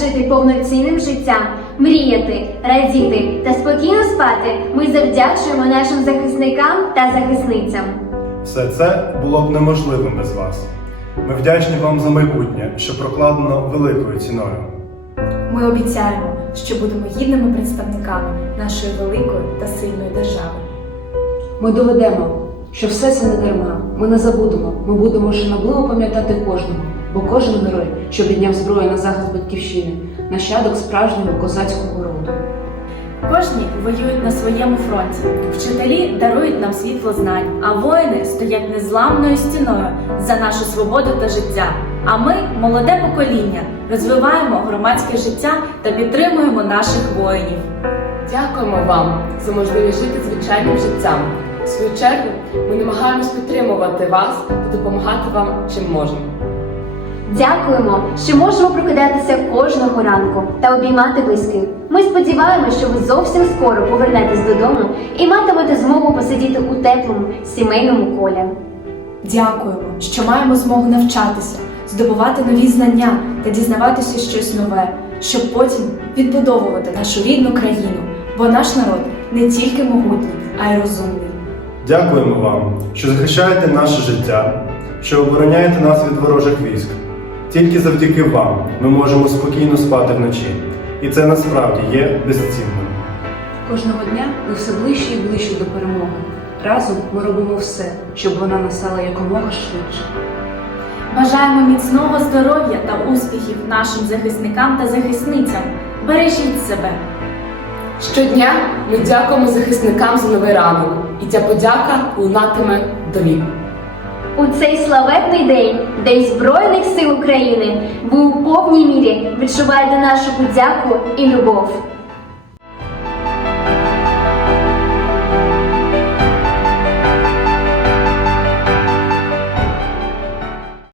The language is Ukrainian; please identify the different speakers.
Speaker 1: жити повноцінним життям, мріяти, радіти та спокійно спати, ми завдячуємо нашим захисникам та захисницям.
Speaker 2: Все це було б неможливим без вас. Ми вдячні вам за майбутнє, що прокладено великою ціною.
Speaker 3: Ми обіцяємо, що будемо гідними представниками нашої великої та сильної держави.
Speaker 4: Ми доведемо, що все це не дарма. Ми не забудемо. Ми будемо шанобливо пам'ятати кожного, бо кожен герой, що підняв зброю на захист батьківщини, нащадок справжнього козацького роду.
Speaker 3: Кожні воюють на своєму фронті. Вчителі дарують нам світло знань, а воїни стоять незламною стіною за нашу свободу та життя. А ми, молоде покоління, розвиваємо громадське життя та підтримуємо наших воїнів.
Speaker 5: Дякуємо вам за можливість жити звичайним життям. В свою чергу ми намагаємось підтримувати вас та допомагати вам чим можемо.
Speaker 1: Дякуємо, що можемо прокидатися кожного ранку та обіймати близьких. Ми сподіваємося, що ви зовсім скоро повернетесь додому і матимете змогу посидіти у теплому сімейному колі.
Speaker 3: Дякуємо, що маємо змогу навчатися, здобувати нові знання та дізнаватися щось нове, щоб потім відбудовувати нашу рідну країну, бо наш народ не тільки могутній, а й розумний.
Speaker 2: Дякуємо вам, що захищаєте наше життя, що обороняєте нас від ворожих військ. Тільки завдяки вам ми можемо спокійно спати вночі, і це насправді є безцінним.
Speaker 4: Кожного дня ми все ближче і ближче до перемоги. Разом ми робимо все, щоб вона настала якомога швидше.
Speaker 3: Бажаємо міцного здоров'я та успіхів нашим захисникам та захисницям. Бережіть себе.
Speaker 5: Щодня ми дякуємо захисникам за новий ранок, і ця подяка лунатиме до віку.
Speaker 1: У цей славетний день, День Збройних сил України, ви у повній мірі відчуваєте нашу подяку і любов.